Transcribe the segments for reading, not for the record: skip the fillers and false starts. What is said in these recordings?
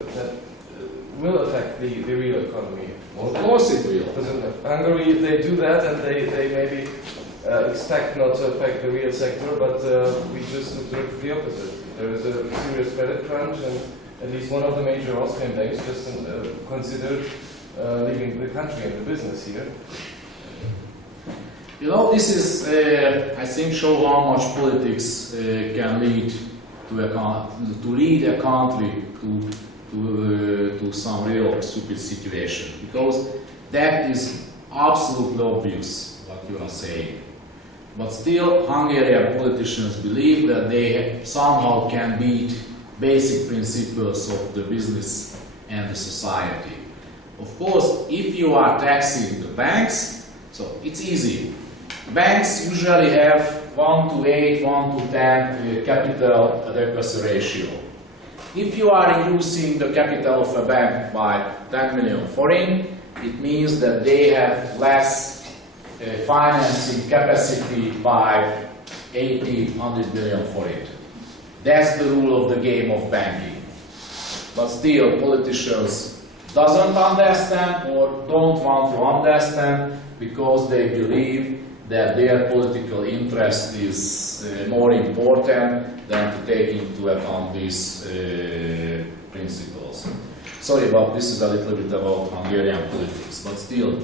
that will affect the real economy. Of course it will. Because in Hungary, they do that, and they maybe expect not to affect the real sector, but we just observe the opposite. There is a serious credit crunch, and at least one of the major Austrian banks just considered leaving the country and the business here. You know, this is, I think, show how much politics can lead to lead a country to some real stupid situation, because that is absolutely obvious what you are saying. But still, Hungarian politicians believe that they somehow can beat basic principles of the business and the society. Of course, if you are taxing the banks, so it's easy. Banks usually have 1 to 8, 1 to 10 capital adequacy ratio. If you are reducing the capital of a bank by 10 million forint, it means that they have less financing capacity by 100 million forint. That's the rule of the game of banking. But still, politicians doesn't understand or don't want to understand because they believe that their political interest is more important than to take into account these principles. Sorry, but this is a little bit about Hungarian politics. But still,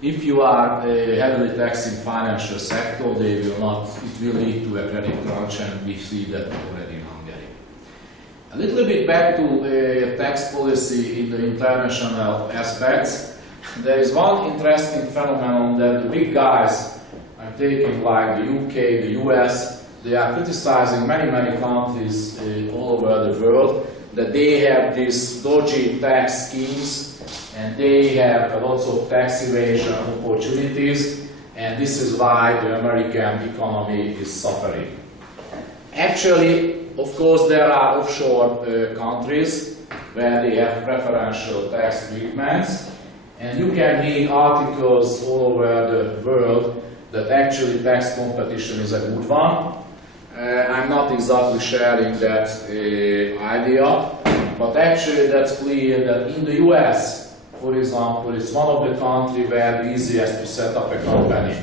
if you are heavily taxing financial sector, they will not. It will lead to a credit crunch, and we see that already in Hungary. A little bit back to tax policy in the international aspects. There is one interesting phenomenon that the big guys are taking, like the UK, the US. They are criticizing many countries all over the world that they have these dodgy tax schemes and they have lots of tax evasion opportunities, and this is why the American economy is suffering. Actually, of course, there are offshore countries where they have preferential tax treatments, and you can read articles all over the world that actually tax competition is a good one. I'm not exactly sharing that idea, but actually that's clear that in the US, for example, it's one of the countries where the easiest to set up a company.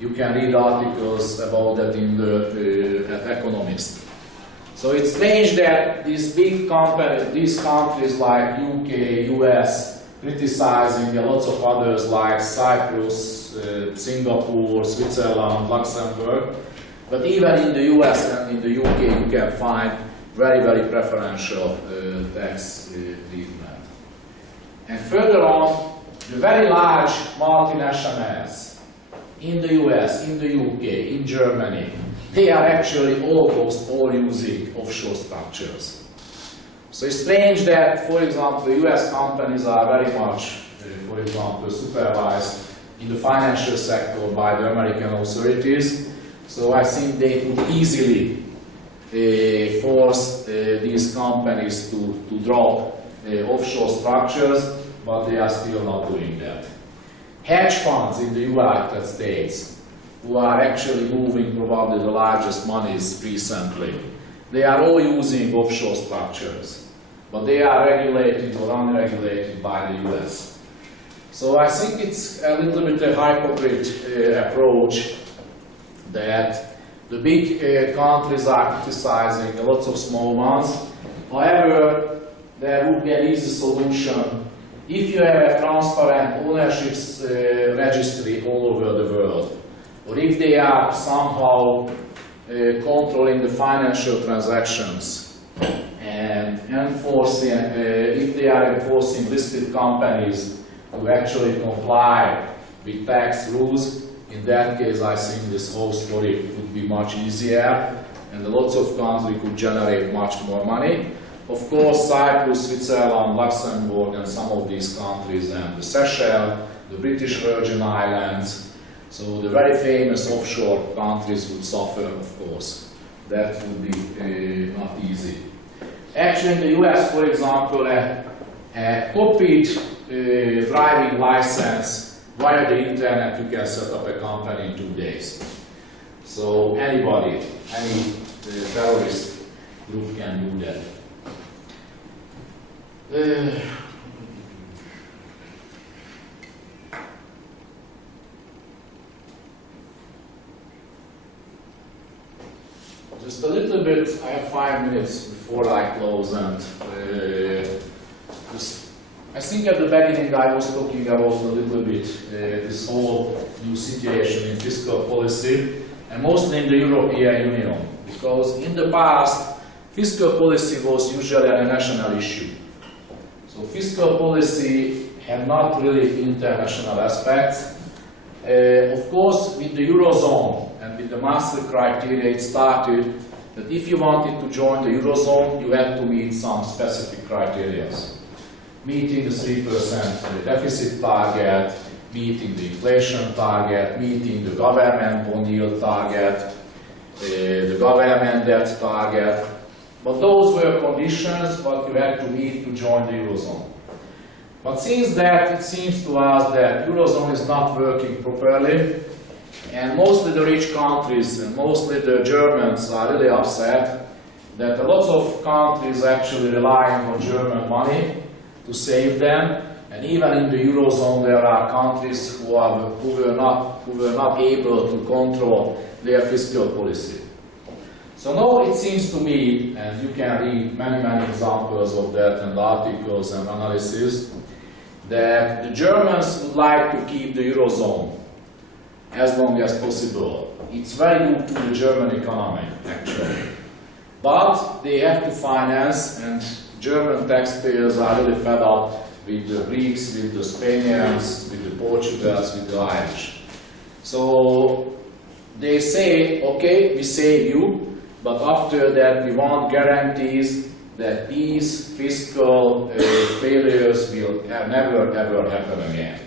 You can read articles about that in the Economist. So it's strange that these big companies, these countries like UK, US, criticizing lots of others like Cyprus, Singapore, Switzerland, Luxembourg. But even in the US and in the UK, you can find very preferential tax treatment. And further on, the very large multinationals in the US, in the UK, in Germany, they are actually almost all using offshore structures. So it's strange that, for example, US companies are very much, for example, supervised in the financial sector by the American authorities. So I think they could easily force these companies to drop offshore structures, but they are still not doing that. Hedge funds in the United States, who are actually moving probably the largest monies recently, they are all using offshore structures, but they are regulated or unregulated by the US. So I think it's a little bit a hypocrite approach that the big countries are criticizing lots of small ones. However, there would be an easy solution if you have a transparent ownership registry all over the world, or if they are somehow controlling the financial transactions and enforcing, if they are enforcing listed companies to actually comply with tax rules. In that case, I think this whole story would be much easier, and lots of countries could generate much more money. Of course, Cyprus, Switzerland, Luxembourg, and some of these countries, and the Seychelles, the British Virgin Islands, so the very famous offshore countries would suffer, of course. That would be not easy. Actually, in the US, for example, a copied driving license via the internet, you can set up a company in 2 days. So anybody, any terrorist group can do that. Just a little bit, I have 5 minutes before I close, and I think at the beginning I was talking about a little bit this whole new situation in fiscal policy, and mostly in the European Union, because in the past fiscal policy was usually a national issue. So fiscal policy had not really international aspects. Of course, with the Eurozone and with the Maastricht criteria, it started that if you wanted to join the Eurozone, you had to meet some specific criteria. Meeting the 3% deficit target, meeting the inflation target, meeting the government bond yield target, the government debt target. But those were conditions what you had to meet to join the Eurozone. But since that, it seems to us that Eurozone is not working properly, and mostly the rich countries and mostly the Germans are really upset that a lot of countries actually relying on German money to save them, and even in the Eurozone there are countries who were not able to control their fiscal policy. So now it seems to me, and you can read many examples of that and articles and analysis, that the Germans would like to keep the Eurozone as long as possible. It's very good to the German economy, actually. But they have to finance, and German taxpayers are really fed up with the Greeks, with the Spaniards, with the Portuguese, with the Irish. So they say, okay, we save you, but after that we want guarantees that these fiscal failures will never ever happen again.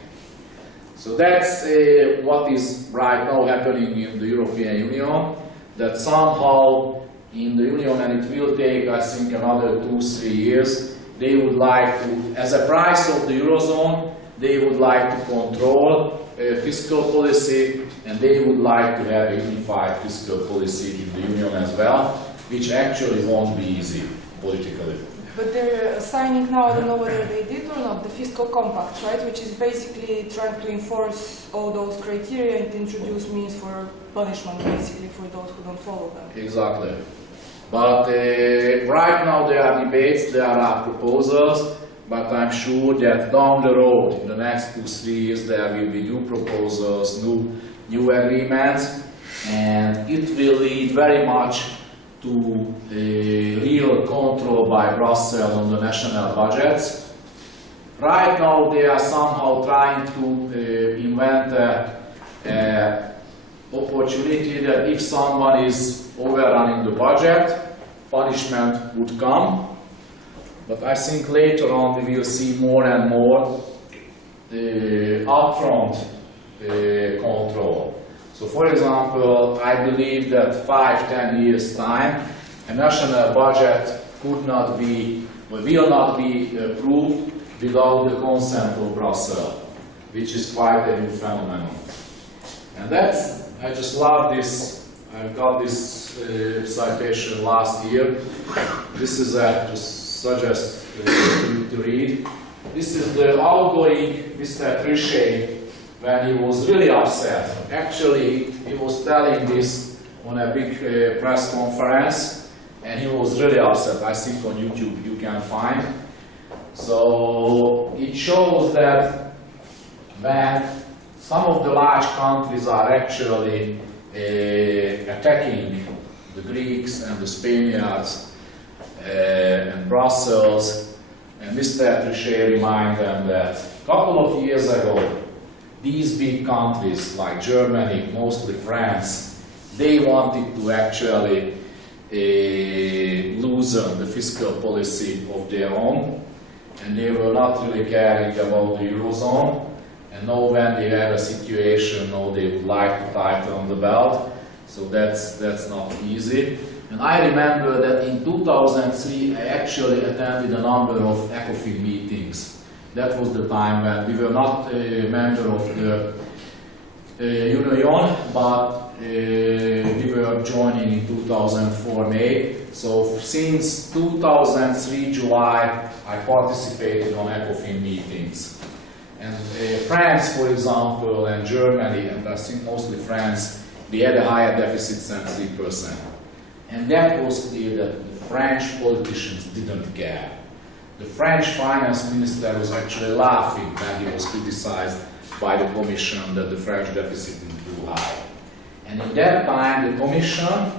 So that's what is right now happening in the European Union, that somehow in the Union, and it will take, I think, another 2-3 years, they would like to, as a price of the Eurozone, they would like to control fiscal policy, and they would like to have a unified fiscal policy in the Union as well, which actually won't be easy politically. But they're signing now, I don't know whether they did or not, the fiscal compact, right? Which is basically trying to enforce all those criteria and introduce means for punishment, basically, for those who don't follow them. Exactly. But right now there are debates, there are proposals, but I'm sure that down the road, in the next 2-3 years, there will be new proposals, new agreements, and it will lead very much to real control by Brussels on the national budgets. Right now they are somehow trying to invent an opportunity that if someone is overrunning the budget, punishment would come. But I think later on we will see more and more upfront control. So for example, I believe that 5-10 years time, a national budget could not be, or will not be approved without the consent of Brussels, which is quite a new phenomenon. And that's, I just love this, I got this citation last year. This is to suggest to read. This is the outgoing Mr. Trichet when he was really upset. Actually, he was telling this on a big press conference, and he was really upset. I think on YouTube you can find. So it shows that when some of the large countries are actually attacking the Greeks and the Spaniards and Brussels, and Mr. Trichet reminded them that a couple of years ago, these big countries like Germany, mostly France, they wanted to actually loosen the fiscal policy of their own, and they were not really caring about the Eurozone. And now when they had a situation, now they would like to tighten the belt, so that's not easy. And I remember that in 2003 I actually attended a number of ECOFIN meetings. That was the time when we were not a member of the Union, but we were joining in 2004 May. So since 2003 July, I participated on ECOFIN meetings. And France, for example, and Germany, and I think mostly France, we had a higher deficit than 3%. And that was clear that the French politicians didn't care. The French finance minister was actually laughing when he was criticized by the Commission that the French deficit is too high. And in that time, the Commission,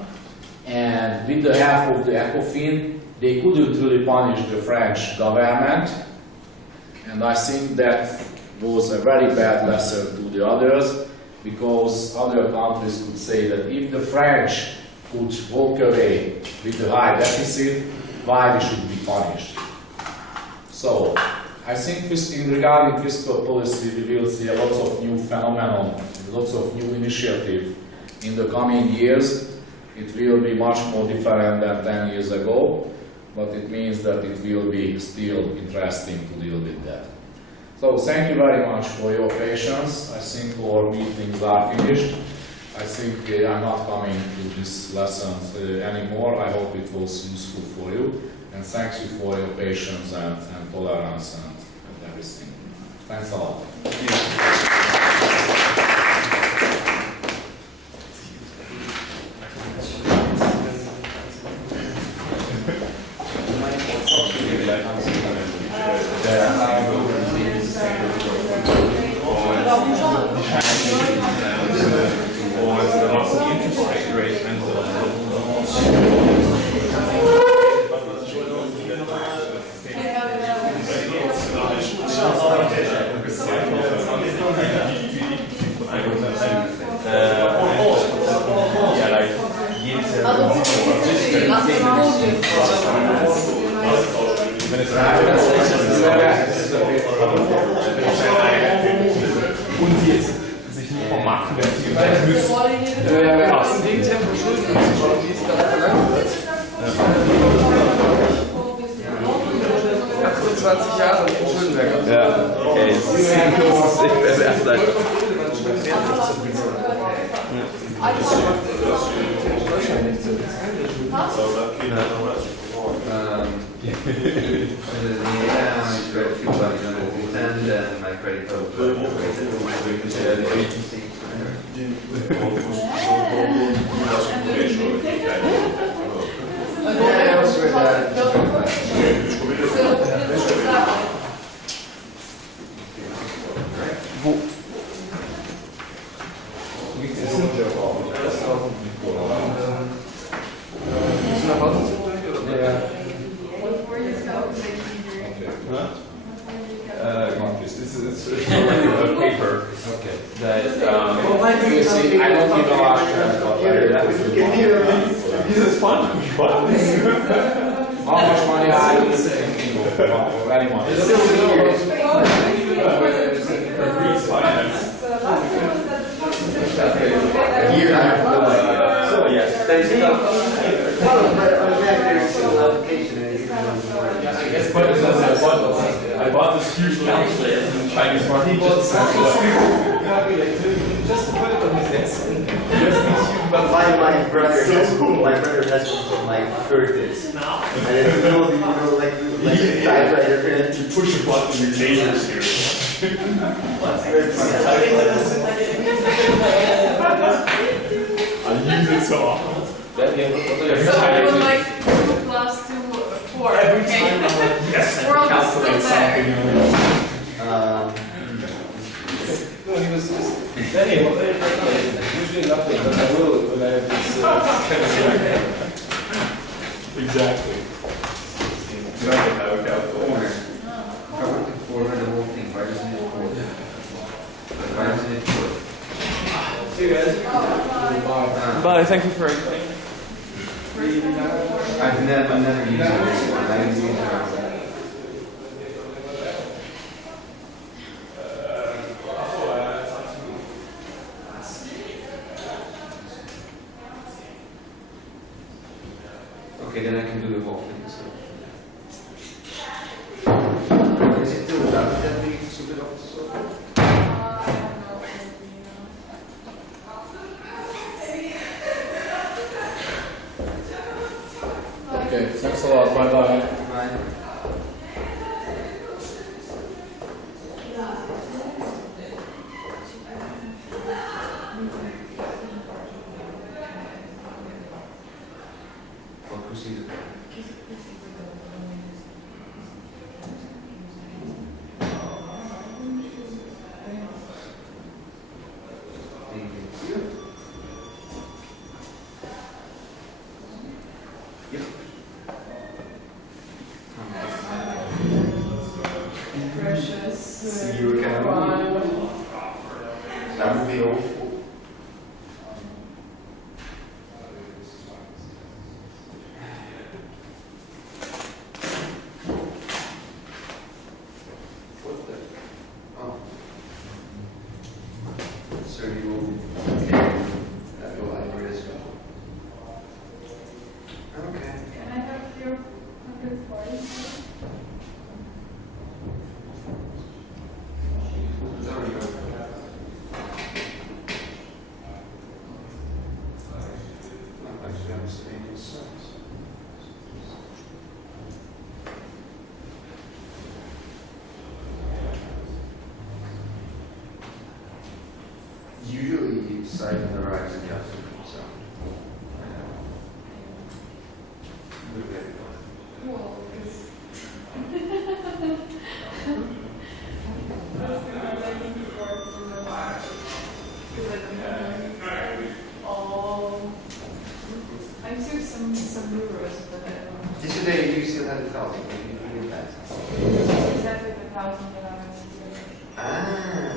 and with the help of the ECOFIN, they couldn't really punish the French government. And I think that was a very bad lesson to the others, because other countries could say that if the French could walk away with the high deficit, why we should be punished? So, I think regarding fiscal policy, we will see a lot of new phenomenon, lots of new initiative in the coming years. It will be much more different than 10 years ago, but it means that it will be still interesting to deal with that. So thank you very much for your patience. I think our meetings are finished. I think I'm not coming to this lesson anymore. I hope it was useful for you. And thanks you for your patience and tolerance and everything. Thanks a lot. I bought this huge Chinese market. Just put it on his desk. But my brother has one from like 30s. And it's like the typewriter. You push a button, your lasers here. I use it so often. So it was like 2 plus 2, 4. Every time I'm like, yes, I World can is calculate still there. No, he was just. Anyway, usually nothing, but I will when I have this kind of. Exactly. You don't have a calculator. If I work in 400 the whole thing, why doesn't it work? Why doesn't it work? See you guys. Bye, thank you for everything. I've never used this one. I didn't use it. Okay, then I can do the whole thing. So. Is it still without that being super off the sofa? precious. See you again. That would be awful. What the? Oh. So you will at your library as well. Okay. Can I have your 100 points? There we go. Actually, I'm staying in sense. Usually, Simon arrives in the afternoon, so. I know. Good day. Well, because that's the one I need for the March. Because I don't have all. I took some euros, but I don't know. Yesterday, you still had 1,000. You did that. Exactly the 1,000 that I was doing. Ah.